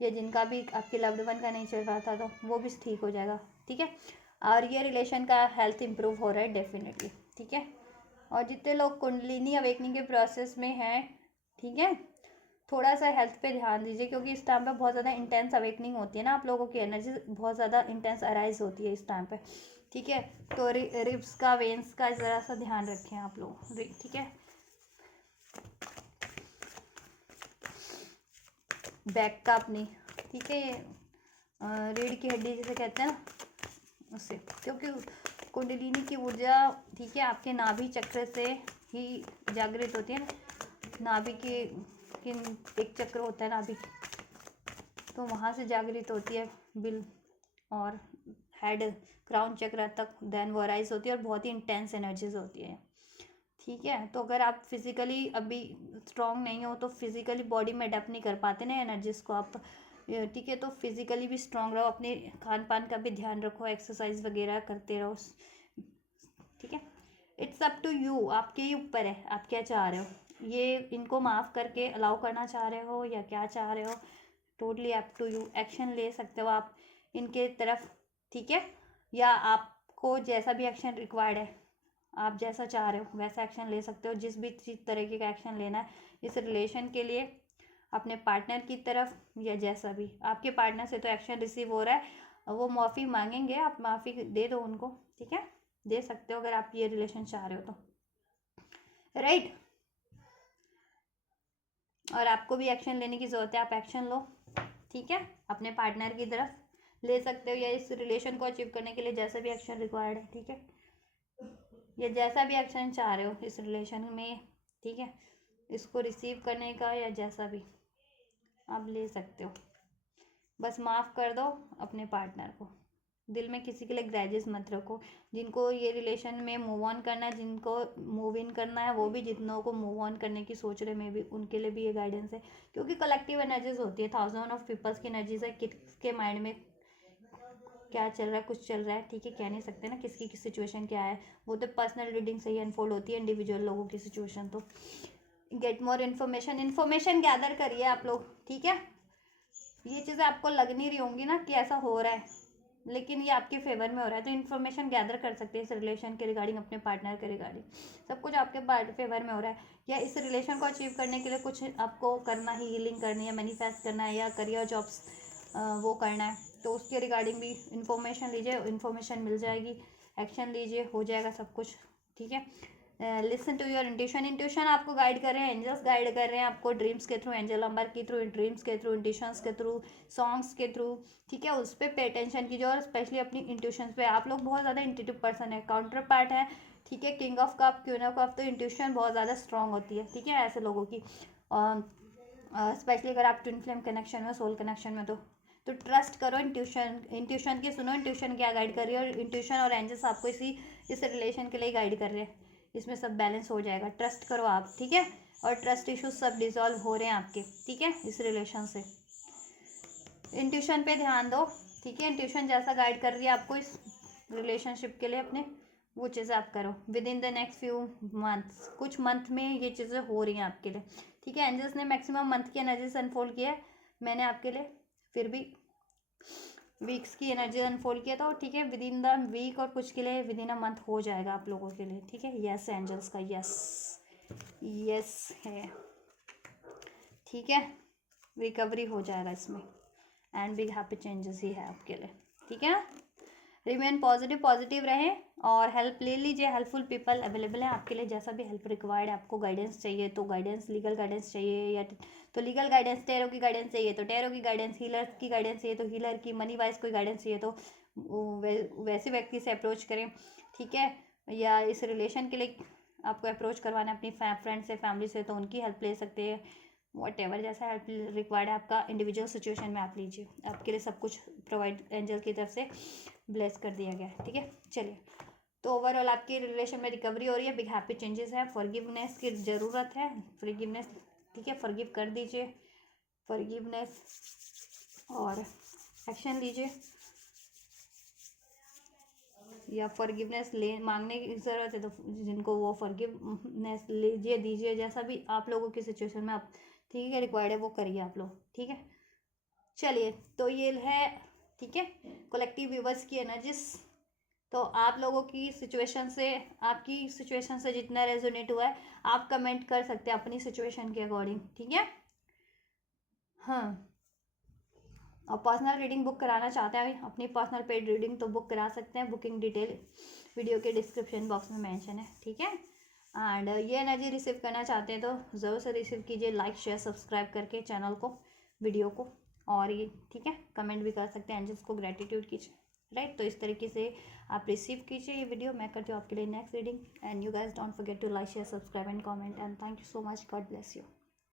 या जिनका भी आपके लव्ड वन का नहीं चल रहा था तो वो भी ठीक हो जाएगा, ठीक है। और ये रिलेशन का हेल्थ इम्प्रूव हो रहा है डेफिनेटली, ठीक है। और जितने लोग कुंडलिनी अवेकनिंग के प्रोसेस में हैं, ठीक है, थोड़ा सा हेल्थ पे ध्यान दीजिए, क्योंकि इस टाइम पे बहुत ज़्यादा इंटेंस अवेकनिंग होती है ना, आप लोगों की एनर्जी बहुत ज़्यादा इंटेंस अराइज होती है इस टाइम पे, ठीक है। तो रिब्स का, वेन्स का ज़रा सा ध्यान रखें आप लोग, ठीक है। बैक का अपनी, ठीक है, रीढ़ की हड्डी जिसे कहते हैं ना, उससे, क्योंकि कुंडलिनी की ऊर्जा, ठीक है, आपके नाभि चक्र से ही जागृत होती है ना, नाभि के एक चक्र होता है नाभि, तो वहाँ से जागृत होती है बिल और हेड, क्राउन चक्र तक, देन वो राइज होती है, और बहुत ही इंटेंस एनर्जीज होती है, ठीक है। तो अगर आप फिजिकली अभी स्ट्रांग नहीं हो, तो फिजिकली बॉडी में अडेप्ट नहीं कर पाते ना एनर्जीज को आप, ठीक है, तो फिजिकली भी स्ट्रांग रहो, अपने खान पान का भी ध्यान रखो, एक्सरसाइज वगैरह करते रहो, ठीक है। इट्स अप टू यू, आपके ही ऊपर है, आप क्या चाह रहे हो, ये इनको माफ़ करके अलाउ करना चाह रहे हो या क्या चाह रहे हो, totally up to you. Action ले सकते हो आप इनके तरफ, ठीक है, या आपको जैसा भी एक्शन रिक्वायर्ड है, आप जैसा चाह रहे हो वैसा एक्शन ले सकते हो। जिस भी चीज़ तरीके का एक्शन लेना है इस रिलेशन के लिए अपने पार्टनर की तरफ, या जैसा भी आपके पार्टनर से तो एक्शन रिसीव हो रहा है, वो माफ़ी मांगेंगे, आप माफ़ी दे दो उनको, ठीक है, दे सकते हो अगर आप ये रिलेशन चाह रहे हो तो, राइट। और आपको भी एक्शन लेने की ज़रूरत है, आप एक्शन लो, ठीक है, अपने पार्टनर की तरफ ले सकते हो, या इस रिलेशन को अचीव करने के लिए जैसा भी एक्शन रिक्वायर्ड है, ठीक है, या जैसा भी एक्शन चाह रहे हो इस रिलेशन में, ठीक है, इसको रिसीव करने का या जैसा भी आप ले सकते हो। बस माफ़ कर दो अपने पार्टनर को, दिल में किसी के लिए ग्रजेस मत रखो। जिनको ये रिलेशन में मूव ऑन करना है, जिनको मूव इन करना है, वो भी जितनों को मूव ऑन करने की सोच रहे मे भी उनके लिए भी ये गाइडेंस है, क्योंकि कलेक्टिव एनर्जीज होती है, थाउजेंड ऑफ पीपल्स की एनर्जीज है। किसके माइंड में क्या चल रहा है, कुछ चल रहा है, ठीक है, कह नहीं सकते ना किसकी किस सिचुएशन क्या है, वो तो पर्सनल रीडिंग से ही अनफोल्ड होती है, इंडिविजुअल लोगों की सिचुएशन। तो गेट मोर इन्फॉर्मेशन गैदर करिए आप लोग, ठीक है। ये चीज़ें आपको लग नहीं रही होंगी ना कि ऐसा हो रहा है, लेकिन ये आपके फेवर में हो रहा है, तो इन्फॉर्मेशन गैदर कर सकते हैं इस रिलेशन के रिगार्डिंग, अपने पार्टनर के रिगार्डिंग, सब कुछ आपके फेवर में हो रहा है। या इस रिलेशन को अचीव करने के लिए कुछ आपको करना है, हीलिंग करनी है, मैनिफेस्ट करना है, या करियर जॉब्स वो करना है, तो उसके रिगार्डिंग भी इन्फॉर्मेशन लीजिए, इन्फॉर्मेशन मिल जाएगी, एक्शन लीजिए, हो जाएगा सब कुछ, ठीक है। लिसन टू योर इंट्यूशन आपको गाइड कर रहे हैं, एंजल्स गाइड कर रहे हैं आपको ड्रीम्स के थ्रू, एंजल नंबर के थ्रू, ड्रीम्स के थ्रू, इंट्यूशंस के थ्रू, सॉन्ग्स के थ्रू, ठीक है, उस पर पे अटेंशन कीजिए, और स्पेशली अपनी इंट्यूशंस पे। आप लोग बहुत ज़्यादा इंट्यूटिव पर्सन है, काउंटर पार्ट है, ठीक है, king of cup, queen of cup, तो इंट्यूशन बहुत ज़्यादा स्ट्रांग होती है, ठीक है, ऐसे लोगों की, स्पेशली अगर आप ट्विन फ्लेम कनेक्शन में, सोल कनेक्शन में, तो ट्रस्ट करो इंट्यूशन की, सुनो इंट्यूशन क्या गाइड कर रही है, और इंट्यूशन और एंजल्स आपको इस रिलेशन के लिए गाइड कर रहे हैं, इसमें सब बैलेंस हो जाएगा, ट्रस्ट करो आप, ठीक है। और ट्रस्ट इश्यूज सब डिजॉल्व हो रहे हैं आपके, ठीक है, इस रिलेशन से। इंट्यूशन पे ध्यान दो, ठीक है, इंट्यूशन जैसा गाइड कर रही है आपको इस रिलेशनशिप के लिए अपने, वो चीज़ें आप करो with in the next few months, कुछ मंथ में ये चीज़ें हो रही हैं आपके लिए, ठीक है। एंजल्स ने मैक्सिमम मंथ की एनर्जी अनफोल्ड किया है, मैंने आपके लिए फिर भी वीक्स की एनर्जी अनफोल्ड किया था, ठीक है, विद इन द वीक और कुछ के लिए विद इन अ मंथ हो जाएगा आप लोगों के लिए, ठीक है। यस एंजल्स का यस यस है, ठीक है, रिकवरी हो जाएगा इसमें, एंड बिग हैप्पी चेंजेस ही है आपके लिए, ठीक है। रिमेन पॉजिटिव रहें, और हेल्प ले लीजिए, हेल्पफुल पीपल अवेलेबल है आपके लिए, जैसा भी हेल्प रिक्वायर्ड है, आपको गाइडेंस चाहिए तो गाइडेंस, लीगल गाइडेंस चाहिए या तो लीगल गाइडेंस, टेरो की गाइडेंस चाहिए तो टेरो की गाइडेंस, हीलर की गाइडेंस चाहिए तो हीलर की, मनी वाइज कोई गाइडेंस चाहिए तो वैसे व्यक्ति से अप्रोच करें, ठीक है। या इस रिलेशन के लिए आपको अप्रोच करवाना है अपनी फ्रेंड से, फैमिली से, तो उनकी हेल्प ले सकते हैं, वॉट एवर जैसा हेल्प रिक्वायर्ड है आपका इंडिविजुअल सिचुएशन में आप लीजिए, आपके लिए सब कुछ प्रोवाइड एंजल की तरफ से ब्लेस कर दिया गया है, ठीक है। चलिए, तो ओवरऑल आपकी रिलेशन में रिकवरी हो रही है, बिग हैप्पी चेंजेस है, फॉरगिवनेस की ज़रूरत है, फॉरगिवनेस, ठीक है, फॉरगिव कर दीजिए, फॉरगिवनेस, और एक्शन लीजिए, या फॉरगिवनेस ले मांगने की ज़रूरत है तो जिनको वो फॉरगिवनेस लीजिए, दीजिए, जैसा भी आप लोगों की सिचुएशन में आप, ठीक है, रिक्वायर्ड है वो करिए आप लोग, ठीक है। चलिए, तो ये है, ठीक है, कलेक्टिव व्यूवर्स की एनर्जीज। तो आप लोगों की सिचुएशन से, आपकी सिचुएशन से जितना रेजोनेट हुआ है आप कमेंट कर सकते हैं अपनी सिचुएशन के अकॉर्डिंग, ठीक है। हाँ, और पर्सनल रीडिंग बुक कराना चाहते हैं अपनी पर्सनल पेड रीडिंग, तो बुक करा सकते हैं, बुकिंग डिटेल वीडियो के डिस्क्रिप्शन बॉक्स में मेंशन है, ठीक है। एंड ये एनर्जी रिसीव करना चाहते हैं तो ज़रूर से रिसीव कीजिए, लाइक शेयर सब्सक्राइब करके चैनल को, वीडियो को, और ये, ठीक है, कमेंट भी कर सकते हैं, एंजल्स को ग्रेटिट्यूड कीजिए, राइट। तो इस तरीके से आप रिसीव कीजिए ये वीडियो, मैं करती हूँ आपके लिए next reading, and you guys don't forget to like share subscribe and comment, and thank you so much, God bless you.